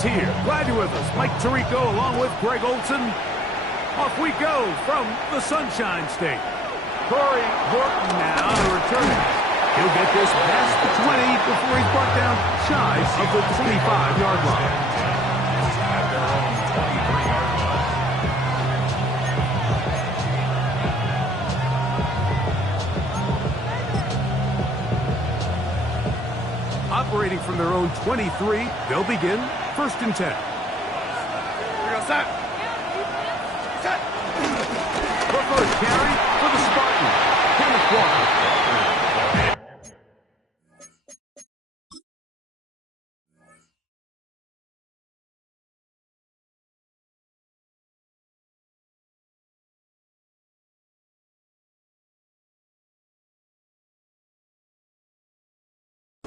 is here. Glad you're with us. Mike Tirico along with Greg Olson. Off we go from the Sunshine State. Corey Horton now to return it. He'll get this past the 20 before he's brought down shy of the 25-yard line. Operating from their own 23, they'll begin 1st and 10. Here we go, set. Set. The first carry for the Spartan, Kenneth Walker.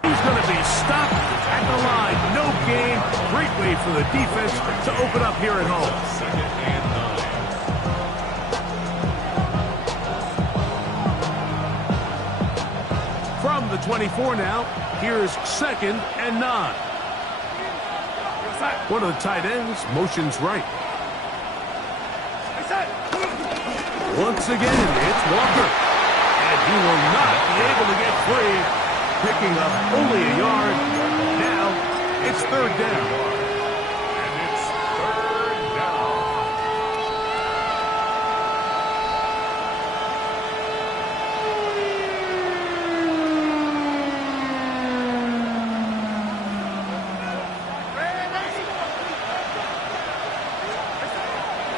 He's going to be stopped at the line. No gain. Great way for the defense to open up here at home. 2nd and 9. From the 24 now, here's 2nd and 9. One of the tight ends motions right. Once again, it's Walker. And he will not be able to get free. Picking up only a yard. Now it's 3rd down. And it's 3rd down.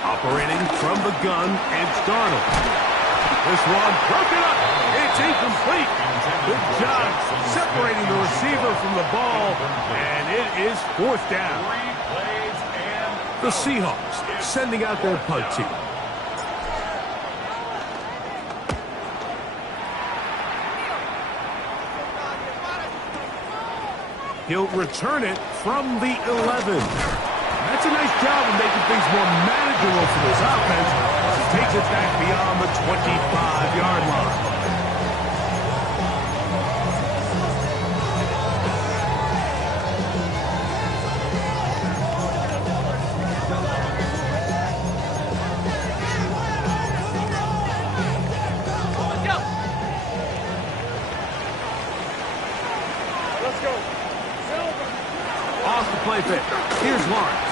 Operating from the gun, it's Darnold. This one broken up. It's incomplete. Good job separating the receiver from the ball, and it is 4th down. The Seahawks sending out their punt team. He'll return it from the 11. That's a nice job of making things more manageable for this offense as he takes it back beyond the 25-yard line. Play pick. Here's Lawrence.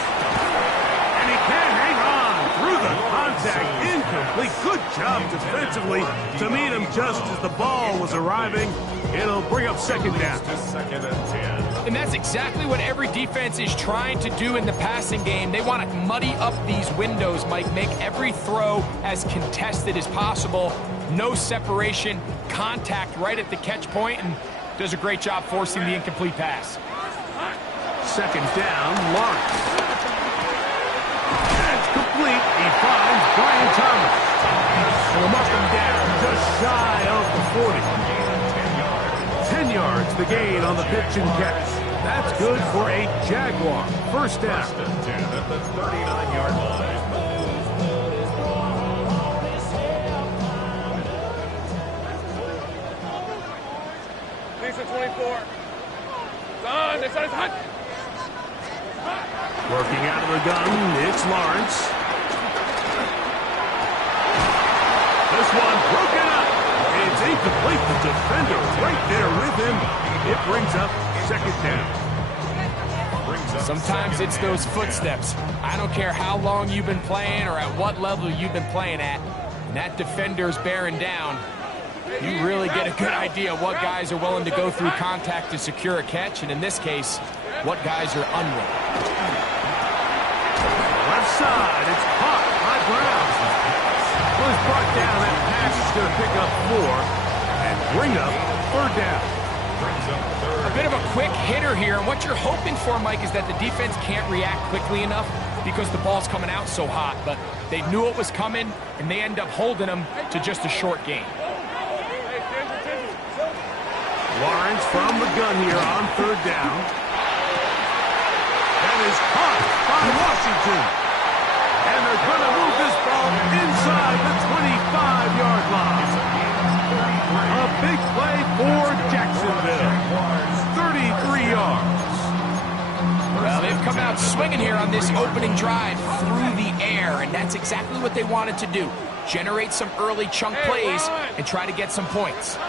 And he can hang on through the contact. Incomplete. Good job defensively to meet him just as the ball was arriving. It'll bring up 2nd down. 2nd and 10. And that's exactly what every defense is trying to do in the passing game. They want to muddy up these windows, Mike, make every throw as contested as possible. No separation, contact right at the catch point, and does a great job forcing the incomplete pass. 2nd down, Lawrence. That's complete. He finds Brian Thomas. He'll mark him down just shy of the 40. 10 yards the gain on the pitch and catch. That's good for a Jaguar. 1st down. 1st and 10 at the 39-yard line. Lisa 24. Done. This is hot. Working out of the gun, it's Lawrence. This one broken up. It's incomplete. The defender right there with him. It brings up 2nd down. Sometimes it's those footsteps. I don't care how long you've been playing or at what level you've been playing at. And that defender's bearing down. You really get a good idea what guys are willing to go through contact to secure a catch, and in this case, what guys are unwilling. Left side, it's caught by Brown. Was brought down. That pass is going to pick up 4 and bring up 3rd down. A bit of a quick hitter here, and what you're hoping for, Mike, is that the defense can't react quickly enough because the ball's coming out so hot, but they knew it was coming, and they end up holding them to just a short gain. Lawrence from the gun here on 3rd down. That is caught by Washington. And they're going to move this ball inside the 25-yard line. A big play for Jacksonville. 33 yards. Well, they've come out out swinging here on this opening drive through the air, and that's exactly what they wanted to do. Generate some early chunk plays and try to get some points.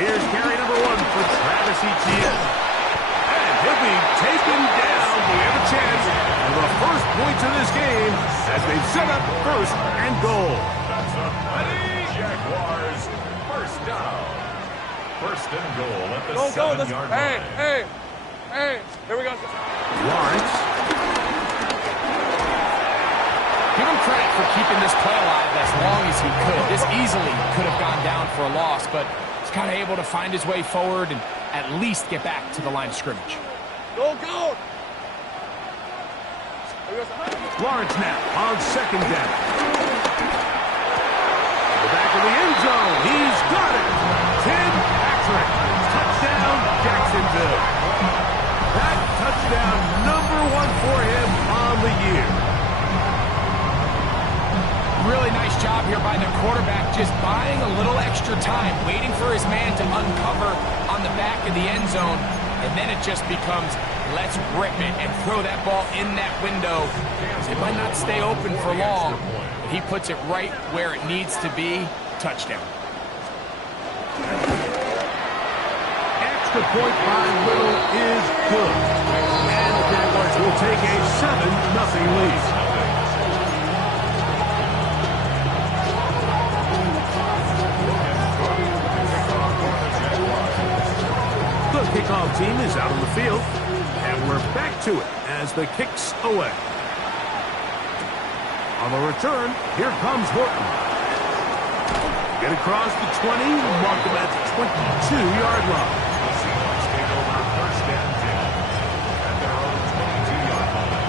Here's carry number 1 for Travis Etienne. And he'll be taken down. We have a chance for the first points of this game as they've set up first and goal. That's up. Jaguars, first down. First and goal at the 7-yard line. Hey, here we go. Lawrence. Give him credit for keeping this play alive as long as he could. This easily could have gone down for a loss, but he's kind of able to find his way forward and at least get back to the line of scrimmage. Go! Lawrence now on second down. The back of the end zone. He's got it. Tim Patrick. Touchdown, Jacksonville. That touchdown number 1 for him on the year. Really nice job here by the quarterback, just buying a little extra time, waiting for his man to uncover on the back of the end zone, and then it just becomes, let's rip it and throw that ball in that window. It might not stay open for long, but he puts it right where it needs to be. Touchdown. Extra point by Little is good. And the Jaguars will take a 7-0 lead. The kickoff team is out on the field, and we're back to it as the kick's away. On the return, here comes Horton. Get across the 20, mark him at the 22-yard line. The Seahawks take over first and 10 at their own 22-yard line.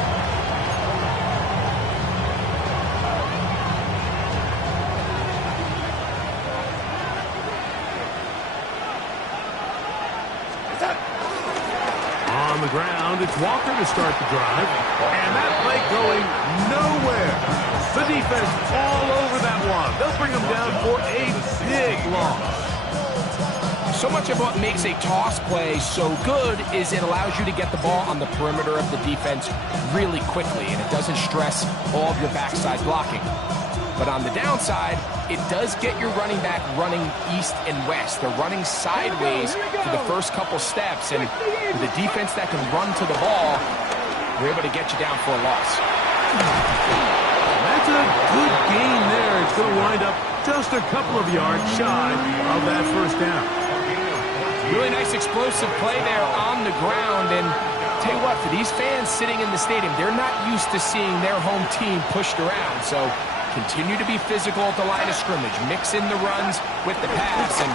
On the ground, it's Walker to start the drive. And that play going nowhere. The defense all over that one. They'll bring them down for a big loss. So much of what makes a toss play so good is it allows you to get the ball on the perimeter of the defense really quickly, and it doesn't stress all of your backside blocking. But on the downside, it does get your running back running east and west. They're running sideways for the first couple steps, and with a defense that can run to the ball, we're able to get you down for a loss. That's a good gain there. It's going to wind up just a couple of yards shy of that first down. Really nice explosive play there on the ground, and tell you what, for these fans sitting in the stadium, they're not used to seeing their home team pushed around, so continue to be physical at the line of scrimmage, mix in the runs with the pass, and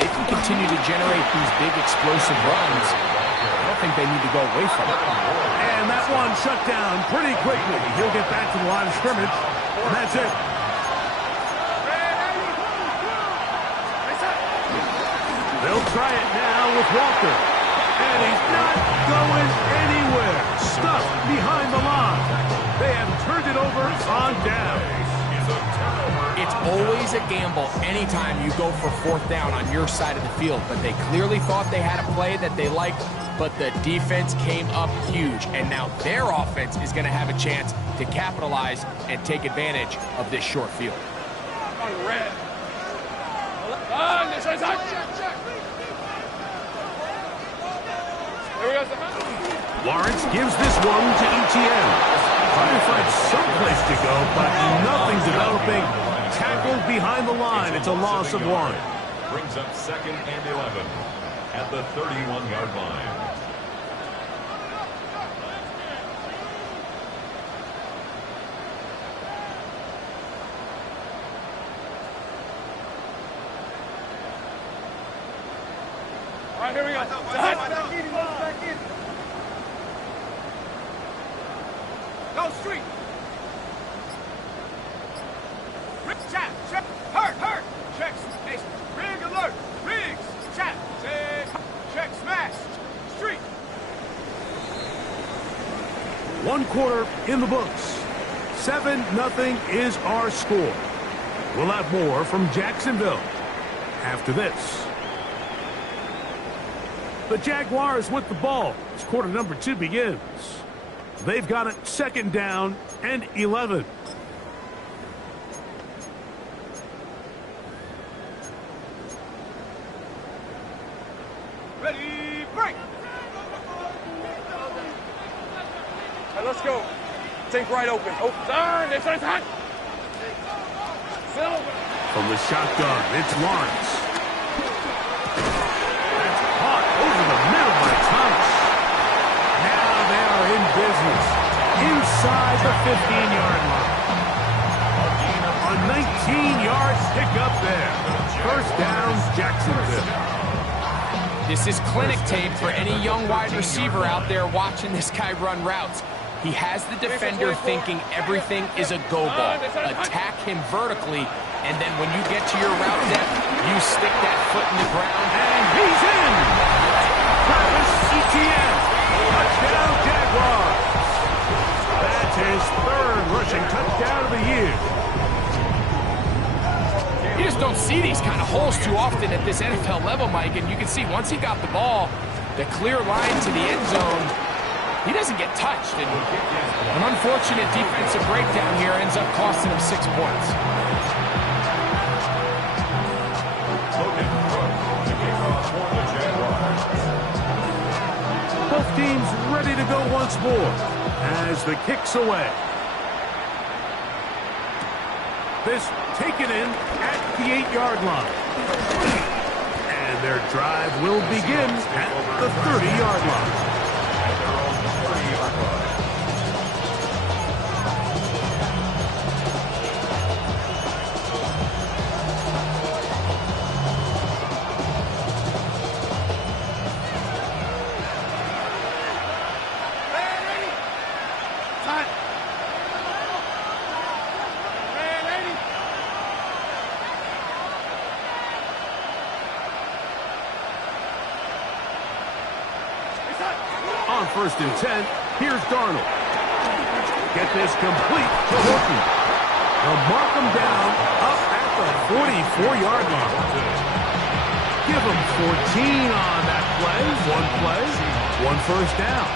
they can continue to generate these big explosive runs. I don't think they need to go away from it. And that one shut down pretty quickly. He'll get back to the line of scrimmage, and that's it. They'll try it now with Walker. And he's not going anywhere. Stuffed behind the line. They have turned it over on down. It's always a gamble anytime you go for fourth down on your side of the field, but they clearly thought they had a play that they liked, but the defense came up huge, and now their offense is going to have a chance to capitalize and take advantage of this short field. Lawrence gives this one to Etienne. Trying to find someplace to go, but nothing developing. Tackled behind the line. It's a loss of 1. Brings up 2nd and 11 at the 31-yard line. All right, here we go. Back in. Go street. Check. Hurt. Checks. Rig alert. Rigs. Chat. Check smash. Street. 1 quarter in the books. 7-0 is our score. We'll have more from Jacksonville after this. The Jaguars with the ball as quarter number 2 begins. They've got it 2nd down and 11. Ready, break! Hey, let's go. Think right open. Open. Turn. This is hot. From the shotgun, it's Lawrence. That's caught over the middle by Thomas. Now they are in business inside the 15-yard line. A 19-yard pickup there. 1st down, Jacksonville. This is clinic tape for any young wide receiver out there watching this guy run routes. He has the defender thinking everything is a go ball. Attack him vertically, and then when you get to your route depth, you stick that foot in the ground. And he's in! Travis Etienne. Touchdown, Jaguars. That's his 3rd rushing touchdown of the year. You just don't see these kind of holes too often at this NFL level, Mike, and you can see once he got the ball, the clear line to the end zone, he doesn't get touched. And an unfortunate defensive breakdown here ends up costing him 6 points. Both teams ready to go once more as the kick's away. This taken in at the 8-yard line. And their drive will begin at the 30-yard line. On 1st and 10, here's Darnold. Get this complete to Horton. They'll mark him down up at the 44-yard line. Give him 14 on that play. 1 first down.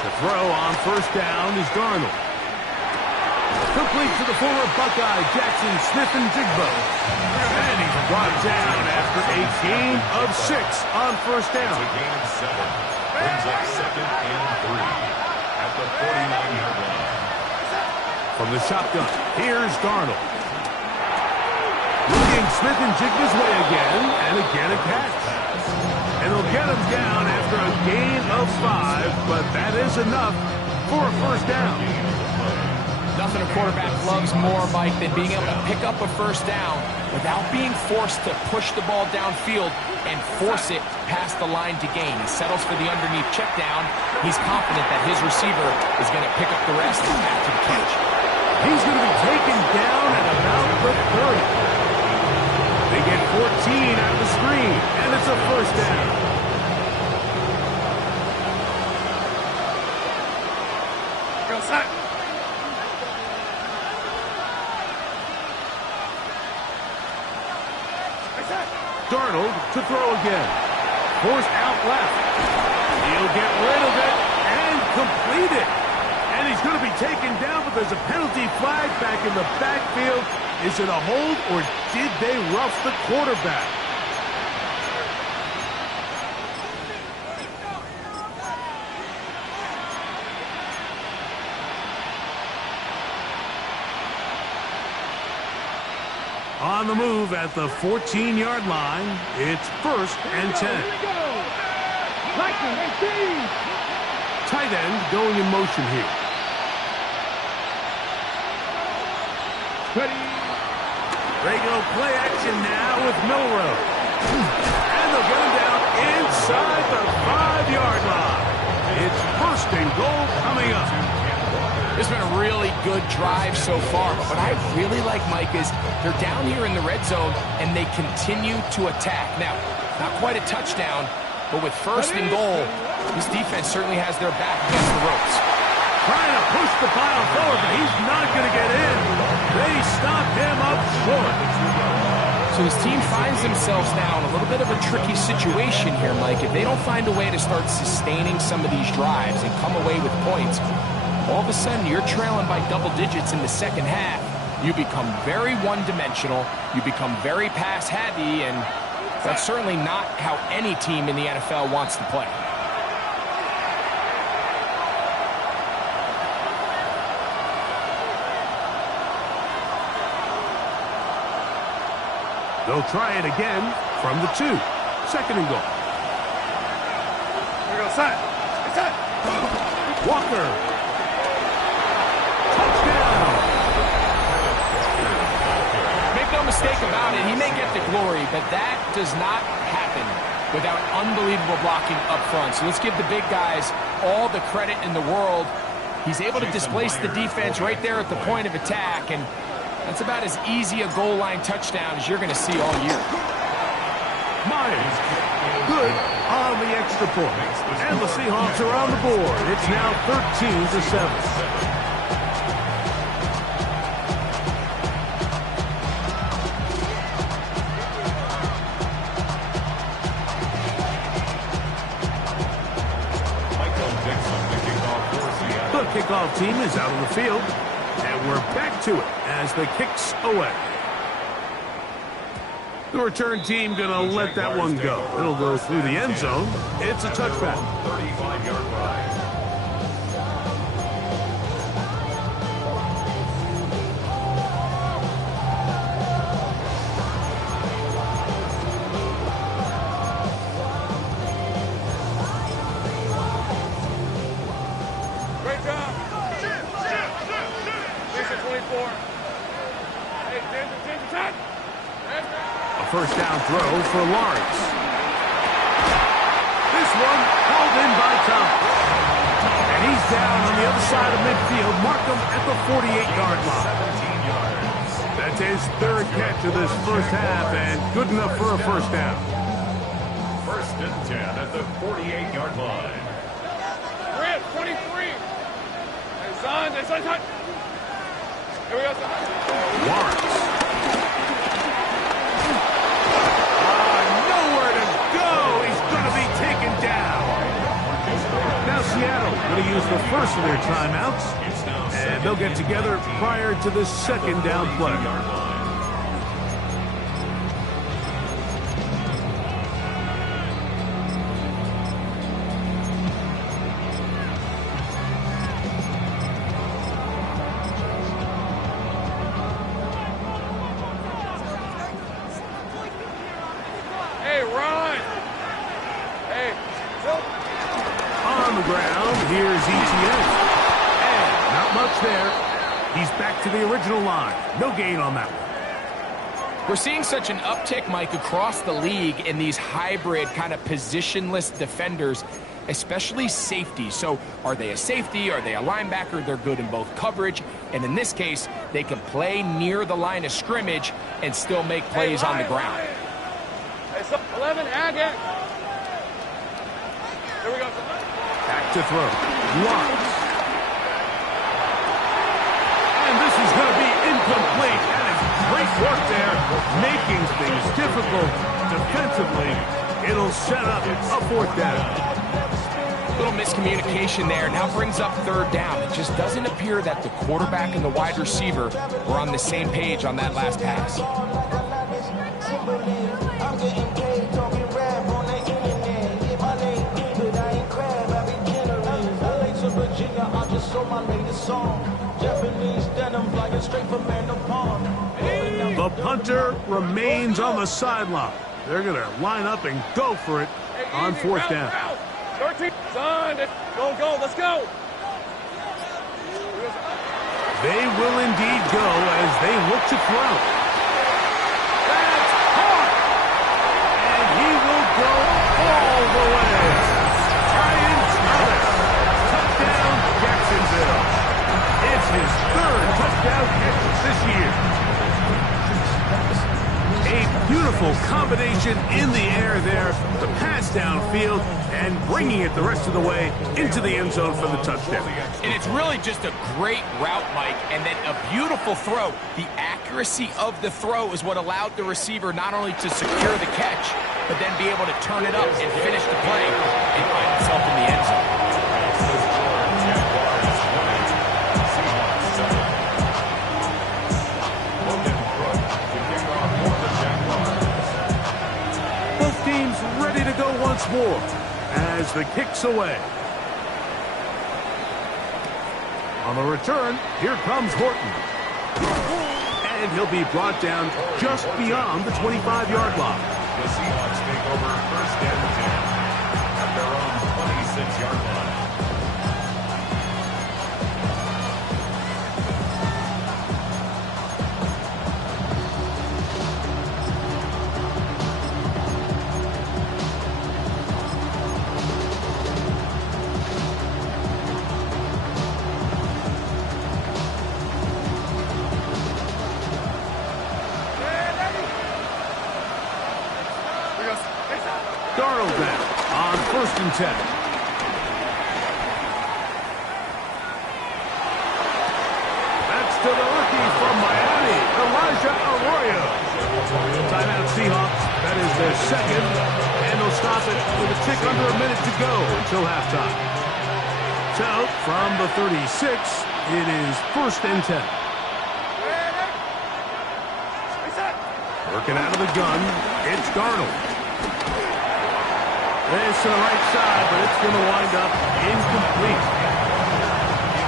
To throw on 1st down is Darnold. Complete to the former Buckeye, Jackson Smith-Njigba. And he's brought down after a gain of 6 on 1st down. It's a gain of 7. Brings up 2nd and 3 at the 49-yard line. From the shotgun, here's Darnold. Looking Smith-Njigba's way again, and again a catch. And they'll get him down after a gain of 5, but that is enough for a 1st down. Nothing a quarterback loves more, Mike, than being able to pick up a 1st down without being forced to push the ball downfield and force it past the line to gain. He settles for the underneath check down. He's confident that his receiver is going to pick up the rest after the catch. He's going to be taken down at about the 30. They get 14 out of the screen, and it's a 1st down. Go, sack. Darnold to throw again. Forced out left. He'll get rid of it and complete it. And he's going to be taken down, but there's a penalty flag back in the backfield. Is it a hold, or did they rough the quarterback? On the move at the 14-yard line, it's 1st and 10. Tight end going in motion here. Ready. Regular play action now with Milrow. And they'll get him down inside the 5-yard line. It's 1st and goal coming up. It's been a really good drive so far, but what I really like, Mike, is they're down here in the red zone, and they continue to attack. Now, not quite a touchdown, but with 1st and goal, this defense certainly has their back against the ropes. Trying to push the pile forward, but he's not going to get in. They stop him up short. So So this team finds themselves now in a little bit of a tricky situation here, Mike. If they don't find a way to start sustaining some of these drives and come away with points, all of a sudden you're trailing by double digits in the second half. You become very one-dimensional. You become very pass-heavy, and that's certainly not how any team in the NFL wants to play. They'll try it again from the 2. Second and goal. Here we go, set. Set. Walker. Touchdown. Make no mistake about it, he may get the glory, but that does not happen without unbelievable blocking up front. So let's give the big guys all the credit in the world. He's able to displace the defense right there at the point of attack, and that's about as easy a goal line touchdown as you're going to see all year. Myers, good on the extra point. And the Seahawks are on the board. It's now 13-7. The kickoff team is out on the field, and we're back to it as the kick's away. The return team going to let that one go. It'll go through the end zone. It's a touchback. 35-yard line. Great job. Lisa 24. Hey, James, attack. A first down throw for Lawrence. This one hauled in by Thomas. And he's down on the other side of midfield. Mark him at the 48-yard line. 17 yards. That's his third catch of this first half, and good enough for a first down. First and 10 at the 48-yard line. Red 23. Hey, son, it's on touch. Here we go, son. Lawrence. Nowhere to go. He's going to be taken down. Now Seattle going to use the first of their timeouts, and they'll get together prior to the second down play. Hey, Ron. Hey, Phil. On the ground, here's ETN. And not much there. He's back to the original line. No gain on that one. We're seeing such an uptick, Mike, across the league in these hybrid kind of positionless defenders, especially safety. So are they a safety? Are they a linebacker? They're good in both coverage. And in this case, they can play near the line of scrimmage and still make plays on the ground. Hey, so 11, Agate. Here we go. Back to throw. Lawrence. And this is going to be incomplete. That is great work there, making things difficult defensively. It'll set up a fourth down. Little miscommunication there. Now brings up third down. It just doesn't appear that the quarterback and the wide receiver were on the same page on that last pass. The punter remains on the sideline. They're going to line up and go for it on fourth down. 13, son, go, let's go. They will indeed go as they look to throw. That's hard. And he will go all the way. Ryan Thomas. Touchdown, Jacksonville. It's his third touchdown catch this year. A beautiful combination in the air there. The pass downfield and bringing it the rest of the way into the end zone for the touchdown. And it's really just a great route, Mike, and then a beautiful throw. The accuracy of the throw is what allowed the receiver not only to secure the catch, but then be able to turn it up and finish the play and find himself in the end zone. Both teams ready to go once more as the kick's away. On the return, here comes Horton. And he'll be brought down just beyond the 25-yard line. The Seahawks take over first and 10 at their own 26-yard line. Darnold then on first and 10. That's to the rookie from Miami, Elijah Arroyo. Timeout Seahawks. That is their second, and they'll stop it with a tick under a minute to go until halftime. So from the 36, it is first and 10. Working out of the gun, it's Darnold. This to the right side, but it's going to wind up incomplete.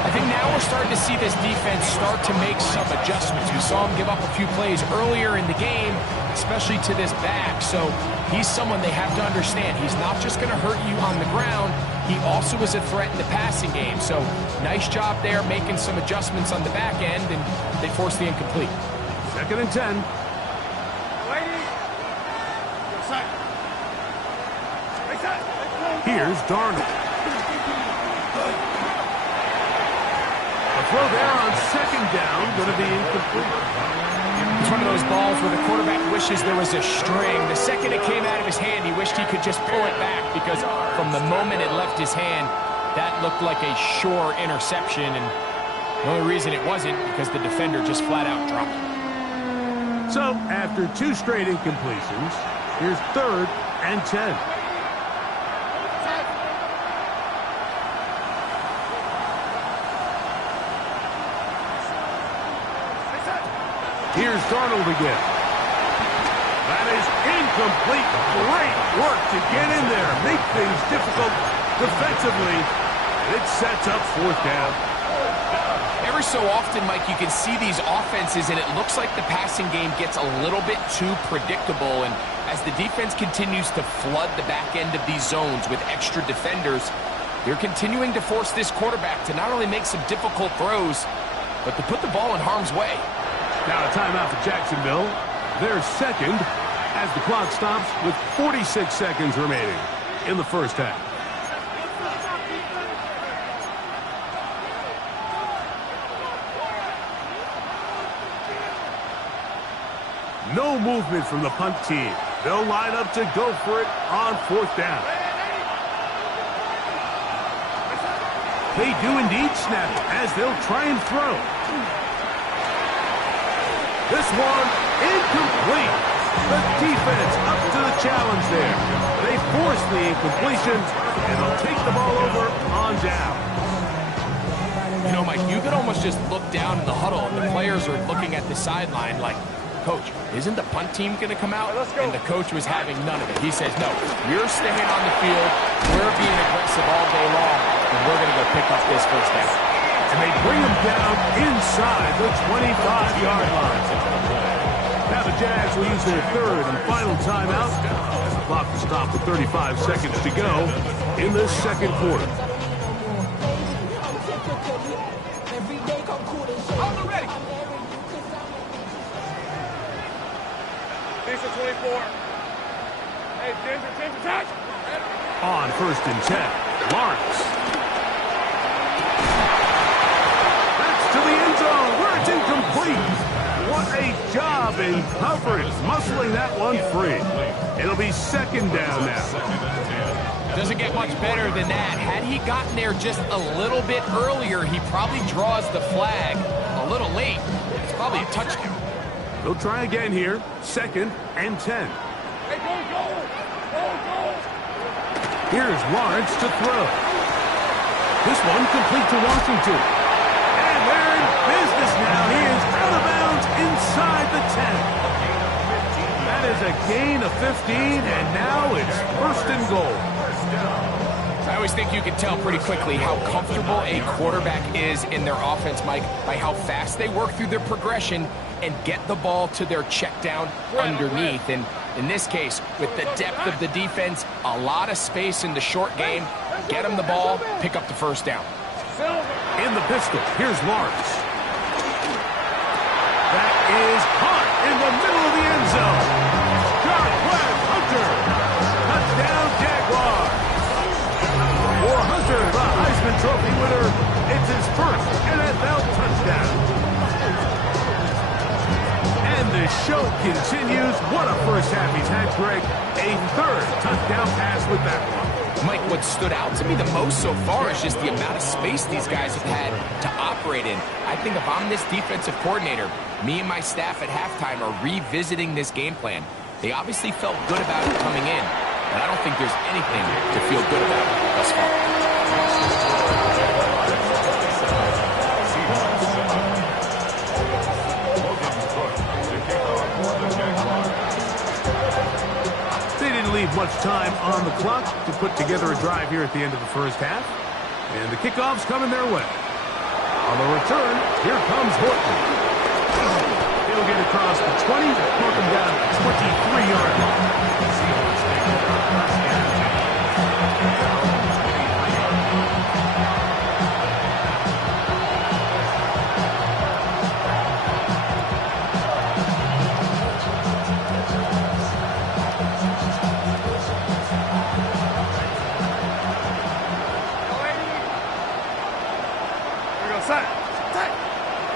I think now we're starting to see this defense start to make some adjustments. We saw him give up a few plays earlier in the game, especially to this back. So he's someone they have to understand. He's not just going to hurt you on the ground. He also is a threat in the passing game. So nice job there making some adjustments on the back end, and they forced the incomplete. Second and 10. Here's Darnold. A throw there on second down, going to be incomplete. It's one of those balls where the quarterback wishes there was a string. The second it came out of his hand, he wished he could just pull it back, because from the moment it left his hand, that looked like a sure interception, and the only reason it wasn't because the defender just flat out dropped it. So after two straight incompletions, here's third and 10. Here's Darnold again. That is incomplete. Great work to get in there. Make things difficult defensively. It sets up fourth down. Every so often, Mike, you can see these offenses, and it looks like the passing game gets a little bit too predictable. And as the defense continues to flood the back end of these zones with extra defenders, they're continuing to force this quarterback to not only make some difficult throws, but to put the ball in harm's way. Now a timeout for Jacksonville. They're second as the clock stops with 46 seconds remaining in the first half. No movement from the punt team. They'll line up to go for it on fourth down. They do indeed snap it as they'll try and throw. This one, incomplete. The defense up to the challenge there. They force the incompletion, and they'll take the ball over on down. You know, Mike, you could almost just look down in the huddle, and the players are looking at the sideline like, Coach, isn't the punt team going to come out? And the coach was having none of it. He says, no, you're staying on the field. We're being aggressive all day long, and we're going to go pick up this first down. And they bring him down inside the 25-yard line. Now the Jags will use their third and final timeout as the clock will stop with 35 seconds to go in the second quarter. These are 24. Hey, James, attach. On first and 10, Lawrence. To the end zone where it's incomplete. What a job in coverage, muscling that one free. It'll be second down now. Doesn't get much better than that. Had he gotten there just a little bit earlier, he probably draws the flag a little late. It's probably a touchdown. They'll try again here. 2nd and 10. Hey, go! Here's Lawrence to throw. This one complete to Washington. And they're in business now. He is out of bounds inside the 10. That is a gain of 15, and now it's 1st and goal. I always think you can tell pretty quickly how comfortable a quarterback is in their offense, Mike, by how fast they work through their progression and get the ball to their check down underneath. And in this case, with the depth of the defense, a lot of space in the short game, get them the ball, pick up the 1st down. In the pistol, here's Lawrence. That is caught in the middle of the end zone. Sharp play, Hunter. Touchdown, Jaguars. For Hunter, the Heisman Trophy winner, it's his 1st NFL touchdown. And the show continues. What a first half he's had, Greg. A 3rd touchdown pass with that one. Mike, what stood out to me the most so far is just the amount of space these guys have had to operate in. I think if I'm this defensive coordinator, me and my staff at halftime are revisiting this game plan. They obviously felt good about it coming in, but I don't think there's anything to feel good about thus far. Leave much time on the clock to put together a drive here at the end of the 1st half. And the kickoff's coming their way. On the return, here comes Horton. He'll get across the 20, knock him down at the 23-yard line.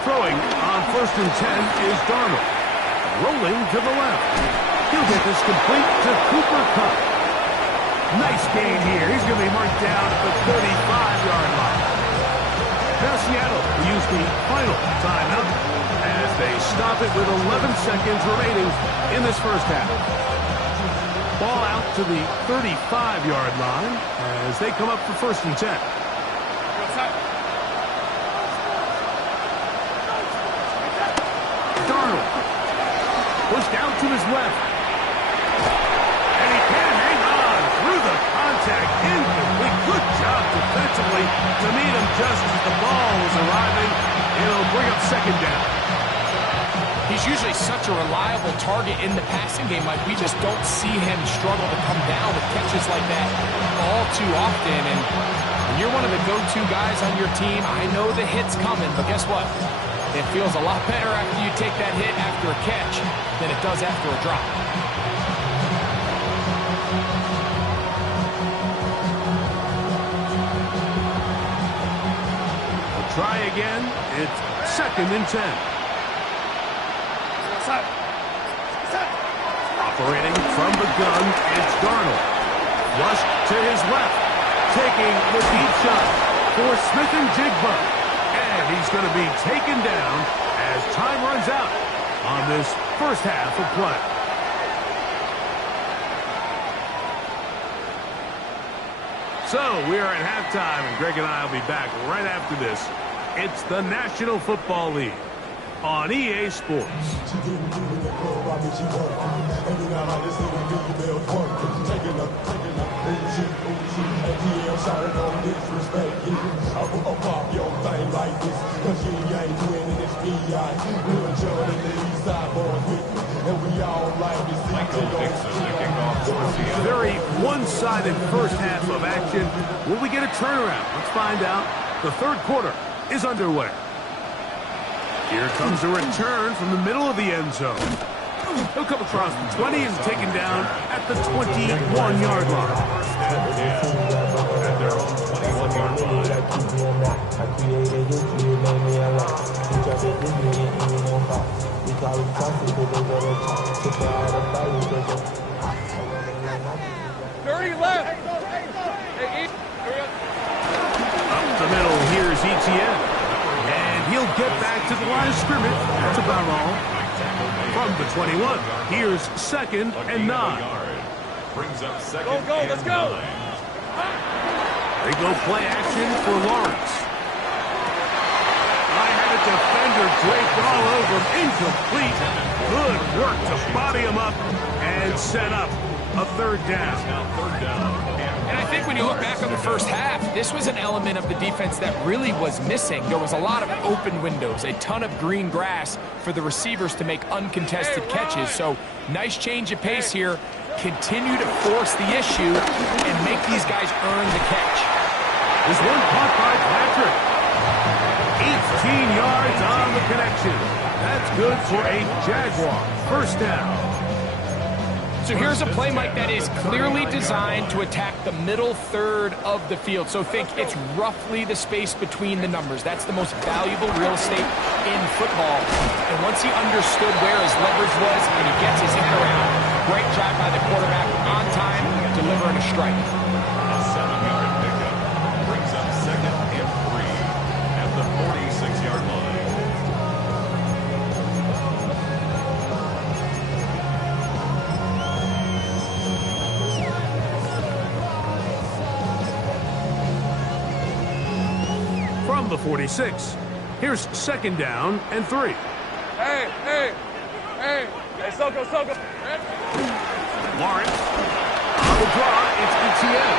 Throwing on 1st and 10 is Darnold. Rolling to the left. He'll get this complete to Cooper Kupp. Nice gain here. He's going to be marked down at the 35-yard line. Now Seattle will use the final timeout as they stop it with 11 seconds remaining in this 1st half. Ball out to the 35-yard line as they come up for 1st and 10. Pushed out to his left. And he can hang on through the contact. Incomplete. Good job defensively to meet him just as the ball was arriving. It'll bring up 2nd down. He's usually such a reliable target in the passing game. Like, we just don't see him struggle to come down with catches like that all too often. And when you're one of the go-to guys on your team, I know the hit's coming, but guess what? It feels a lot better after you take that hit after a catch than it does after a drop. We'll try again. It's 2nd and 10. Operating from the gun, it's Darnold. Rushed to his left. Taking the deep shot for Smith and Jigba. And he's going to be taken down as time runs out on this 1st half of play. So we are at halftime, and Greg and I will be back right after this. It's the National Football League on EA Sports. Very one-sided 1st half of action. Will we get a turnaround? Let's find out. The 3rd quarter is underway. Here comes a return from the middle of the end zone. He'll come across the 20 and taken down at the 21-yard line. At their own 21-yard line. 30 left. ETN. And he'll get back to the line of scrimmage. That's about all. From the 21, here's 2nd and 9. Brings up 2nd and let's go. 9. They go play action for Lawrence. I had a defender draped all over him. Incomplete. Good work to body him up and set up a 3rd down. And I think when you look back on the first half, this was an element of the defense that really was missing. There was a lot of open windows, a ton of green grass for the receivers to make uncontested catches. So nice change of pace here. Continue to force the issue and make these guys earn the catch. This one caught by Patrick. 18 yards on the connection. That's good for a Jaguar. 1st down. So here's a play, Mike, that is clearly designed to attack the middle third of the field. So think it's roughly the space between the numbers. That's the most valuable real estate in football. And once he understood where his leverage was and he gets his head around, great job by the quarterback on time, delivering a strike. A 7-yard pickup brings up 2nd and 3 at the 46-yard line. From the 46, here's 2nd down and 3. Hey, Soko. Lawrence on the draw, it's ETN.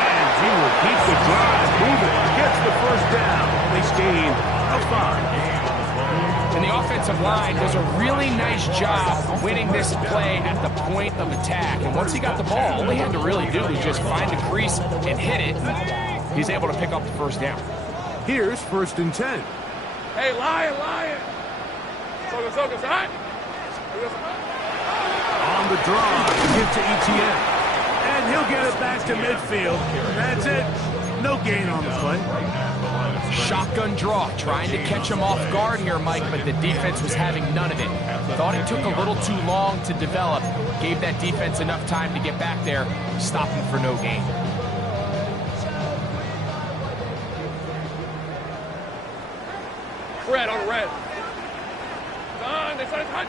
And he will keep the drive moving. Gets the 1st down. They gain a 5. And the offensive line does a really nice job winning this play at the point of attack. And once he got the ball, all he had to really do was just find a crease and hit it. He's able to pick up the 1st down. Here's 1st and 10. Hey, Lion. Soko, side. On the draw, give to ETN. And he'll get it back to midfield. That's it. No gain on the play. Shotgun draw, trying to catch him off guard here, Mike, but the defense was having none of it. Thought it took a little too long to develop. Gave that defense enough time to get back there, stop him for no gain. Red on red. Done. They started hot.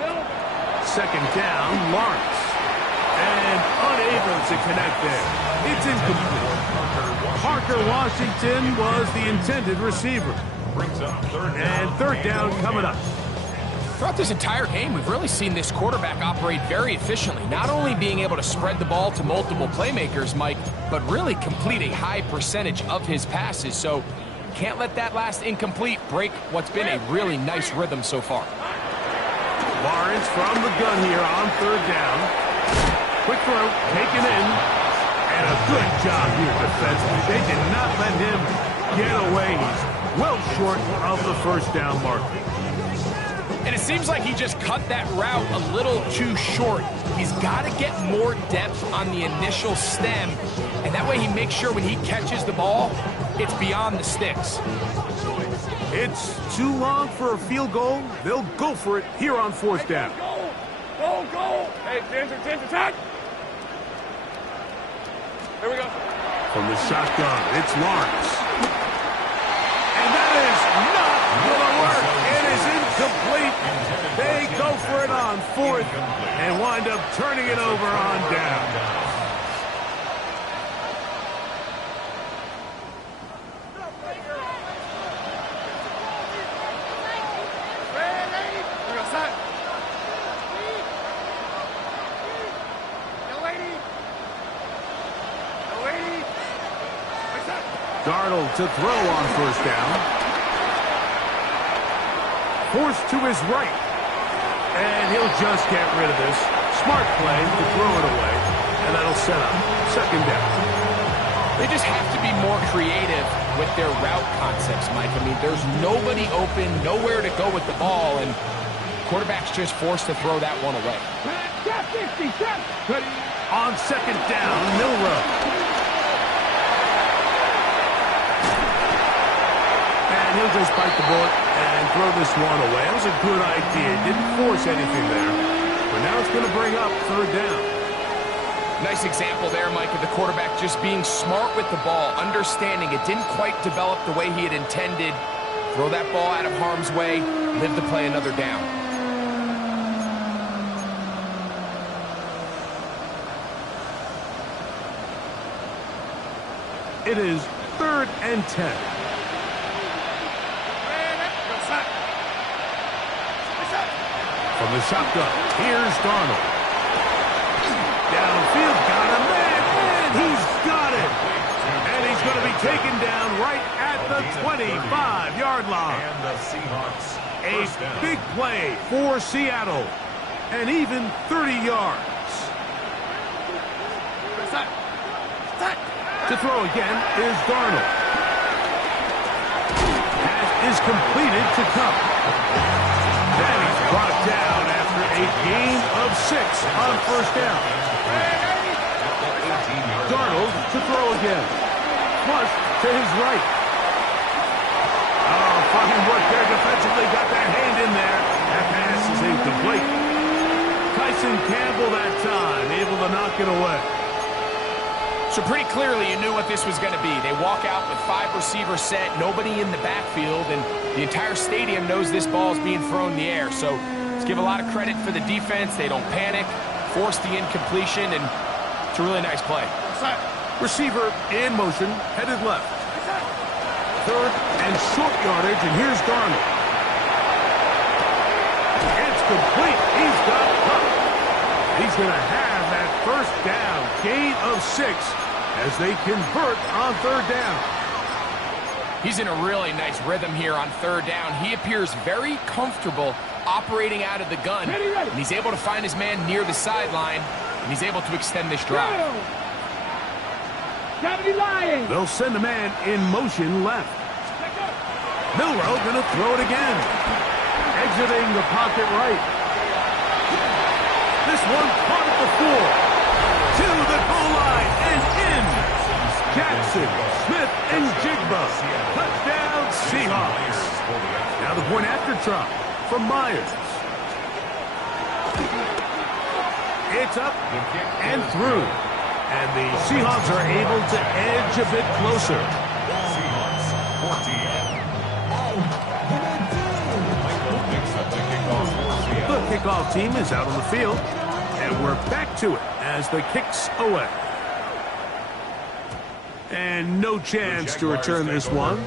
2nd down, Lawrence. And unable to connect there. It's incomplete. Parker Washington was the intended receiver. And 3rd down coming up. Throughout this entire game, we've really seen this quarterback operate very efficiently, not only being able to spread the ball to multiple playmakers, Mike, but really complete a high percentage of his passes. So can't let that last incomplete break what's been a really nice rhythm so far. Lawrence from the gun here on 3rd down. Quick throw, taken in. And a good job here defensively. They did not let him get away. He's well short of the 1st down mark. And it seems like he just cut that route a little too short. He's got to get more depth on the initial stem, and that way he makes sure when he catches the ball, it's beyond the sticks. It's too long for a field goal. They'll go for it here on 4th down. Go! Hey, Ginger, attack! Here we go. From the shotgun, it's Lawrence. And that is not going to work. It is incomplete. They go for it on 4th and wind up turning it over on down. Darnold to throw on 1st down. Forced to his right. And he'll just get rid of this. Smart play to throw it away. And that'll set up 2nd down. They just have to be more creative with their route concepts, Mike. I mean, there's nobody open, nowhere to go with the ball, and quarterback's just forced to throw that one away. On 2nd down, Milrow. And he'll just bite the bullet and throw this one away. That was a good idea. Didn't force anything there. But now it's going to bring up 3rd down. Nice example there, Mike, of the quarterback just being smart with the ball, understanding it didn't quite develop the way he had intended. Throw that ball out of harm's way, live to play another down. It is 3rd and 10. From the shotgun, here's Darnold. Downfield, got him, and he's got it. And he's going to be taken down right at the 25-yard line. And the Seahawks. A big play for Seattle, and even 30 yards. To throw again is Darnold. Pass is completed to Cup. Then he's brought down after a gain of 6 on 1st down. Darnold to throw again. Flush to his right. Oh, fine work there defensively. Got that hand in there. That pass is incomplete. Tyson Campbell that time, able to knock it away. So pretty clearly you knew what this was going to be. They walk out with 5 receivers set, nobody in the backfield, and the entire stadium knows this ball is being thrown in the air. So let's give a lot of credit for the defense. They don't panic, force the incompletion, and it's a really nice play. Receiver in motion, headed left. 3rd and short yardage, and here's Darnold. It's complete. He's got Cup. He's going to have that 1st down, gain of 6, as they convert on 3rd down. He's in a really nice rhythm here on 3rd down. He appears very comfortable operating out of the gun, and he's able to find his man near the sideline, and he's able to extend this drive. They'll send a man in motion left. Milroe going to throw it again. Exiting the pocket right. This one caught at the 4. To the goal line and in. Jackson, Smith, and Jigba. Touchdown, Seahawks. Now the point after try from Myers. It's up and through. And the Seahawks are able to edge a bit closer. Seahawks 14. The kickoff team is out on the field. And we're back to it as the kick's away. And no chance to return this one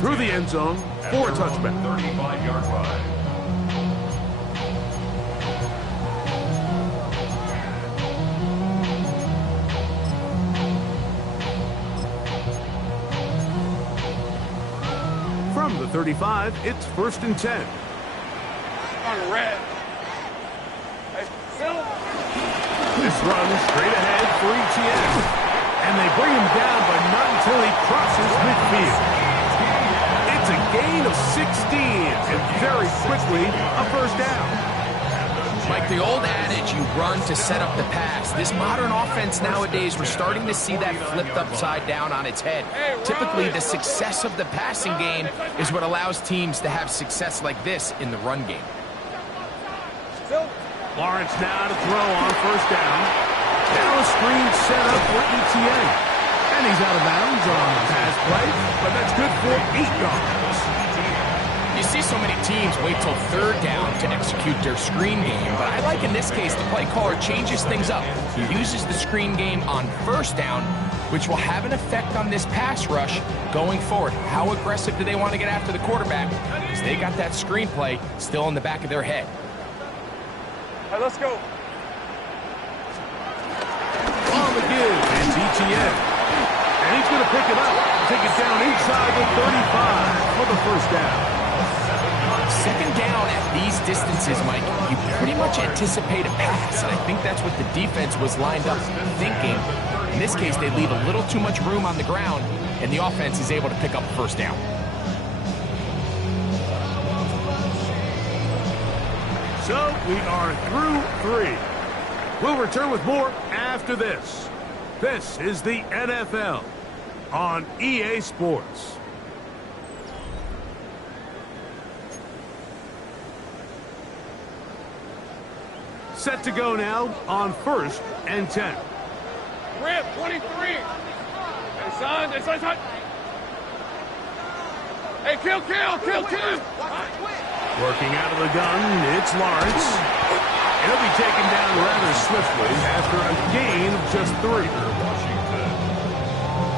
through the end zone for a touchback. 35-yard line. From the 35, it's 1st and 10. On red. Hey, Phil. This run straight ahead for ETN. And they bring him down, but not until he crosses midfield. It's a gain of 16, and very quickly, a 1st down. Like the old adage, you run to set up the pass. This modern offense nowadays, we're starting to see that flipped upside down on its head. Typically, the success of the passing game is what allows teams to have success like this in the run game. Lawrence now to throw on 1st down. Now a screen set up for ETN. And he's out of bounds on the pass play, but that's good for 8 yards. You see so many teams wait till 3rd down to execute their screen game, but I like in this case the play caller changes things up. He uses the screen game on 1st down, which will have an effect on this pass rush going forward. How aggressive do they want to get after the quarterback? Because they got that screen play still in the back of their head. All right, let's go. On the give, it's ETN. And he's going to pick it up, take it down inside the 35 for the 1st down. 2nd down at these distances, Mike, you pretty much anticipate a pass, and I think that's what the defense was lined up thinking. In this case, they leave a little too much room on the ground, and the offense is able to pick up 1st down. So we are through 3. We'll return with more after this. This is the NFL on EA Sports. Set to go now on 1st and 10. Rip, 23. Hey, son. Hey, kill. Working out of the gun, it's Lawrence. He'll be taken down rather swiftly after a gain of just 3. Washington.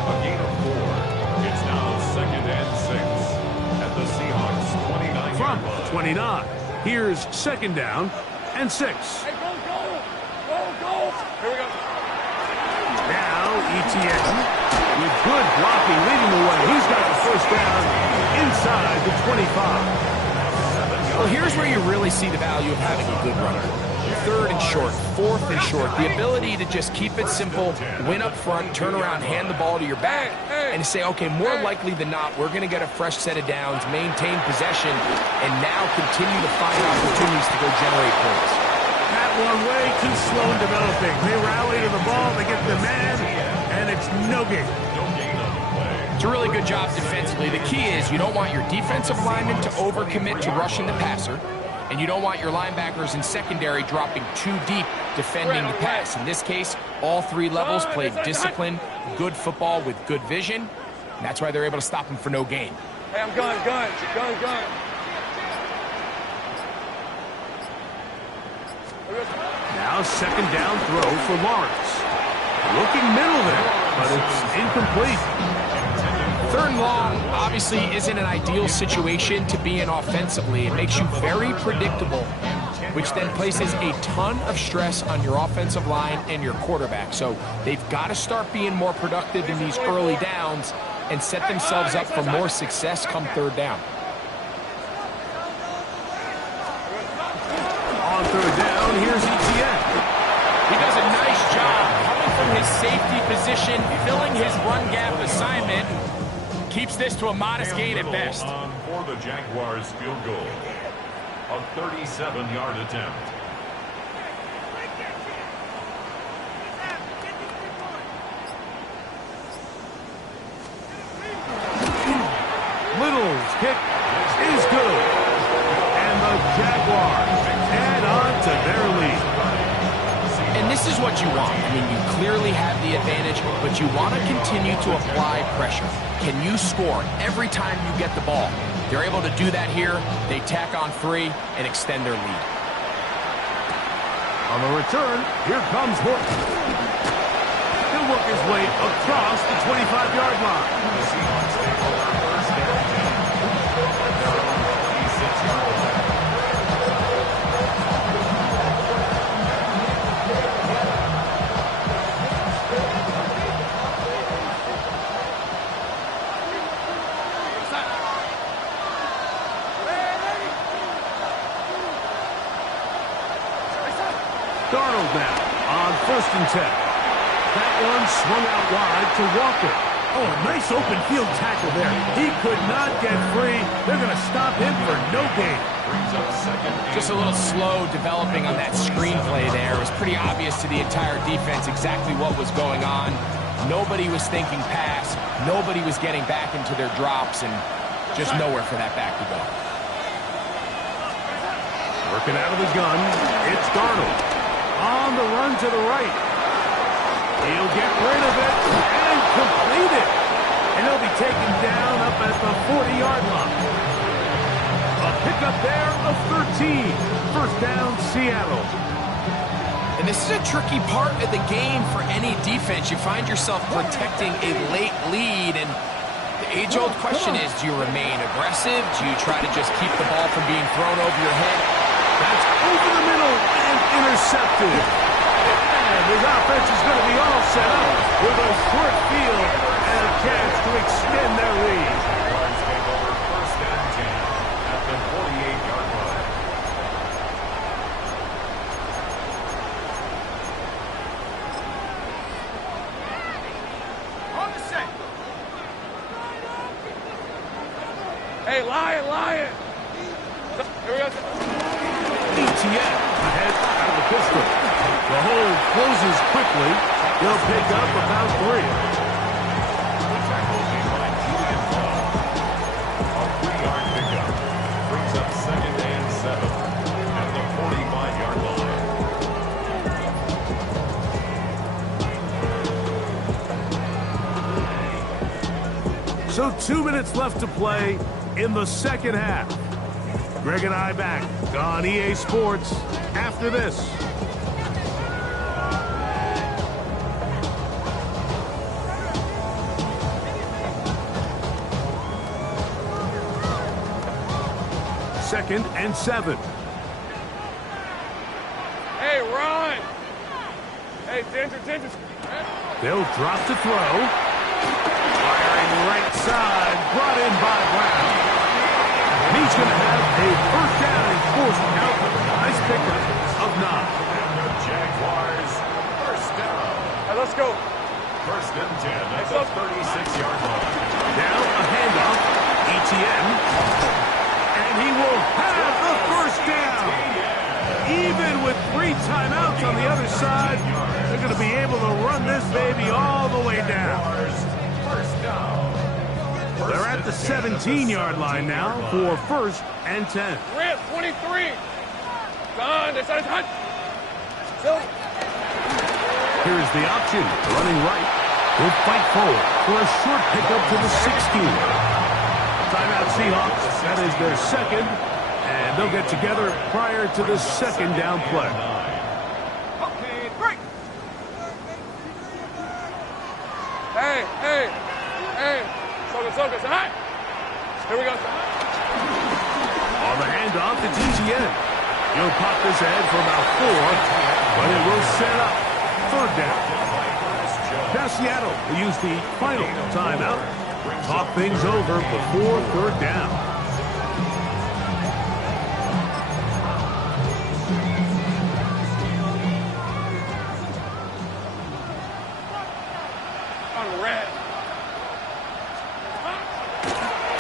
A gain of 4. It's now 2nd and 6 at the Seahawks 29. From 29. Here's 2nd down and 6. Hey, go. Here we go. Now ETN with good blocking leading the way. He's got the 1st down inside the 25. Well, here's where you really see the value of having a good runner. 3rd and short, 4th and short. The ability to just keep it simple, win up front, turn around, hand the ball to your back, and say, okay, more likely than not, we're going to get a fresh set of downs, maintain possession, and now continue to find opportunities to go generate points. That one way too slow in developing. They rally to the ball, they get the man, and it's no gain. It's a really good job defensively. The key is you don't want your defensive linemen to overcommit to rushing the passer, and you don't want your linebackers in secondary dropping too deep defending the pass. In this case, all 3 levels played disciplined, good football with good vision, and that's why they're able to stop him for no gain. Hey, I'm gun. Now 2nd down throw for Lawrence. Looking middle there, but it's incomplete. 3rd and long obviously isn't an ideal situation to be in offensively. It makes you very predictable, which then places a ton of stress on your offensive line and your quarterback. So they've got to start being more productive in these early downs and set themselves up for more success come 3rd down. On 3rd down, here's ETN. He does a nice job coming from his safety position, filling his run gap assignment. Keeps this to a modest gain at best. For the Jaguars field goal. A 37-yard attempt. Little's kick is good. And the Jaguars add on to their lead. And this is what you want. I mean, you clearly have the advantage, but you want to continue to apply pressure. Can you score every time you get the ball? They're able to do that here. They tack on 3 and extend their lead. On the return, here comes Horton. He'll work his way across the 25-yard line. The Seahawks take over 1st and 10 at their own 26-yard line. Darnold now on 1st and 10. That one swung out wide to Walker. Oh, a nice open field tackle there. He could not get free. They're going to stop him for no gain. Just a little slow developing on that screenplay there. It was pretty obvious to the entire defense exactly what was going on. Nobody was thinking pass. Nobody was getting back into their drops, and just nowhere for that back to go. Working out of the gun, it's Darnold. On the run to the right. He'll get rid of it and complete it. And he'll be taken down up at the 40-yard line. A pickup there of 13. 1st down, Seattle. And this is a tricky part of the game for any defense. You find yourself protecting a late lead, and the age-old question is, do you remain aggressive? Do you try to just keep the ball from being thrown over your head? That's over the middle and intercepted. And his offense is going to be all set up with a short field and a chance to extend their lead. Jaguars take over 1st and 10 at the 48-yard line. On the set. Hey, Lion. Here we go. ETN ahead out of the pistol. The hole closes quickly. They'll pick up about 3. The tackle made by Julian Bell. A 3-yard pickup brings up 2nd and 7 at the 45-yard line. So 2 minutes left to play in the second half. Greg and I back on EA Sports after this. Second and 7. Hey, Ron. Hey, Ginger. They'll drop to throw. Firing right side, brought in by Brown. And he's going to have a first down and forced out. Nice pickup of 9. And the Jaguars, first down. Hey, let's go. First and 10 at the 36-yard line. Now a handoff. ETN. And he will have the first down. Even with 3 timeouts on the other side, they're going to be able to run this baby all the way down. First down. They're at the 17-yard line now for first and 10. Rip, 23. Don, they said touch. Here's the option, running right. He'll fight forward for a short pickup to the 16. Timeout Seahawks, that is their second, and they'll get together prior to the second down play. Okay, break. Hey. Focus. High. Here we go. On the handoff, it's ETN. He'll pop this ahead for about 4, but it will set up third down. Now Seattle will use the final timeout. Talk things over before third down. On red.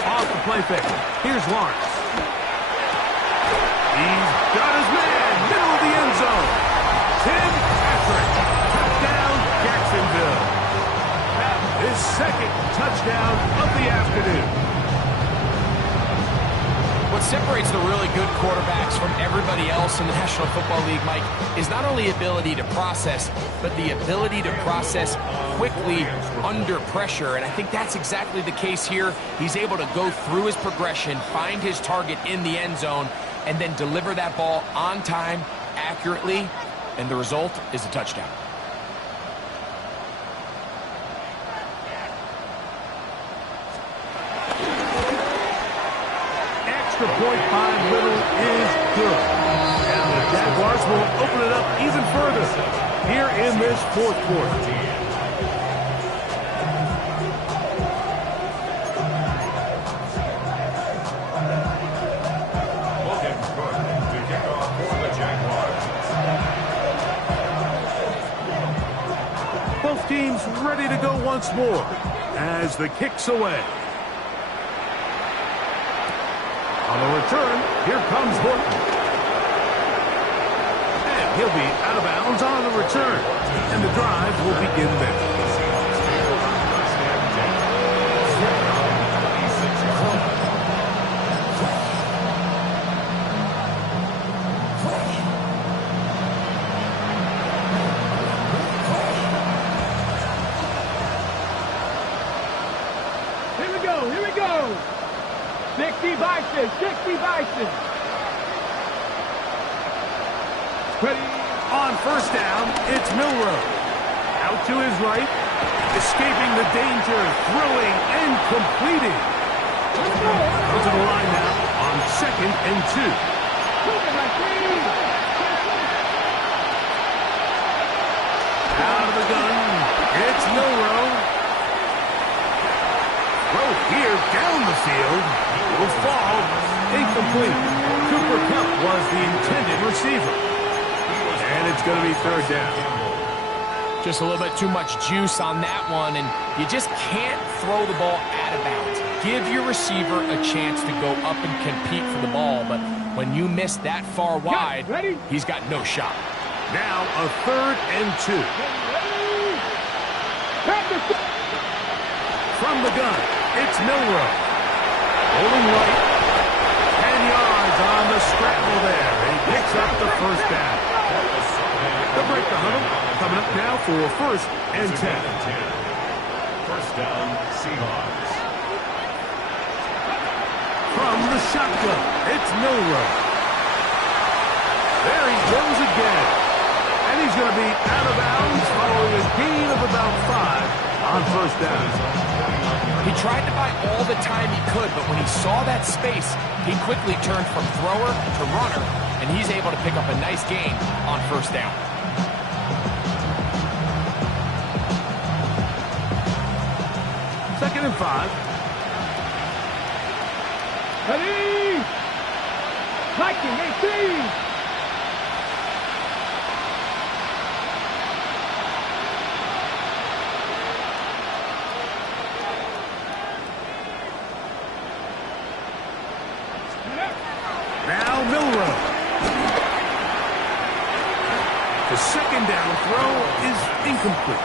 Off the play fake. Here's Lawrence. He's got his man, middle of the end zone. Tim Patrick, touchdown Jacksonville. His second touchdown of the afternoon. What separates the really good quarterbacks from everybody else in the National Football League, Mike, is not only ability to process, but the ability to process quickly under pressure. And I think that's exactly the case here. He's able to go through his progression, find his target in the end zone, and then deliver that ball on time, accurately, and the result is a touchdown. Extra point by Little is good. And the Jaguars will open it up even further here in this fourth quarter. Both teams ready to go once more as the kick's away. On the return, here comes Horton. And he'll be out of bounds on the return. And the drive will begin there. Here we go. 60 Bison. Ready on first down, it's Milroe. Out to his right, escaping the danger, throwing and completing. To the line now on 2nd and 2. Out of the gun, it's Milroe. Throw here down the field. Will fall. Incomplete. Cooper Kupp was the intended receiver. And it's going to be third down. Just a little bit too much juice on that one, and you just can't throw the ball out of bounds. Give your receiver a chance to go up and compete for the ball, but when you miss that far wide, he's got no shot. Now a 3rd and 2. From the gun, it's Milroe. Rolling right. 10 yards on the scramble there. He picks up the first down. They'll break the huddle. Coming up now for 1st and 10. First down, Seahawks. From the shotgun, it's Milroe. There he goes again. And he's going to be out of bounds following a gain of about 5 on first down. He tried to buy all the time he could, but when he saw that space, he quickly turned from thrower to runner, and he's able to pick up a nice gain on first down. Second and 5. Ready! Viking 18! Now Milroe. The second down throw is incomplete.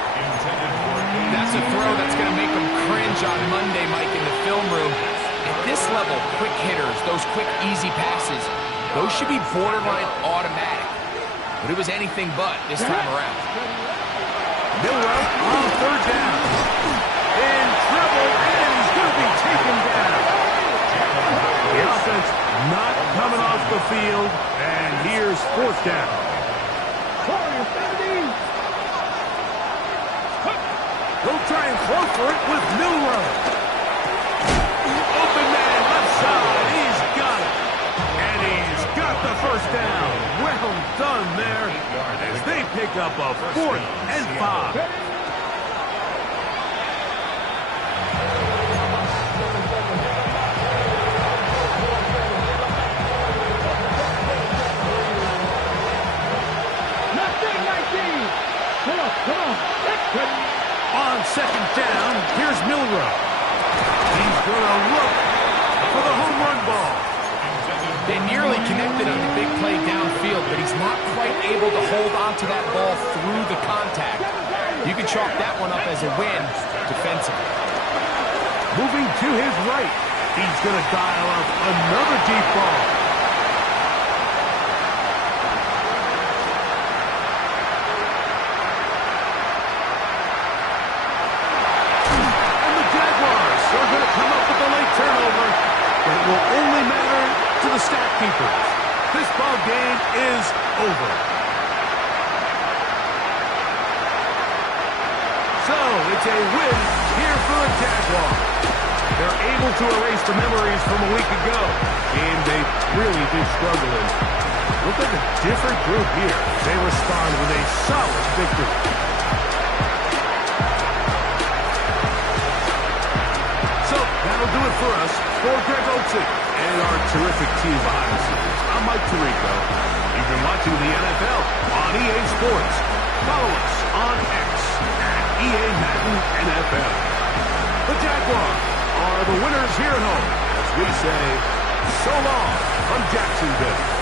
That's a throw that's going to make him cringe on Monday, Mike, in the film room. At this level, quick hitters, those quick, easy passes, those should be borderline automatic. But it was anything but this time around. Milroe on third down. In trouble, and he's going to be taken down. The offense not coming off the field, and here's fourth down. They'll try and throw for it with Milroe. Open man, left side, he's got it. And he's got the first down. Well done there as they pick up a 4th and 5. On second down, here's Milroe. He's going to look for the home run ball. They nearly connected on the big play downfield, but he's not quite able to hold on to that ball through the contact. You can chalk that one up as a win defensively. Moving to his right, he's going to dial up another deep ball. Turnover, but it will only matter to the stat keepers. This ball game is over. So it's a win here for the Jaguars. They're able to erase the memories from a week ago, and they really did struggle in. Look like a different group here. They respond with a solid victory. That'll do it for us. For Greg Olsen and our terrific team behind the scenes, I'm Mike Tirico. You've been watching the NFL on EA Sports. Follow us on X at EA Madden NFL. The Jaguars are the winners here at home as we say so long from Jacksonville.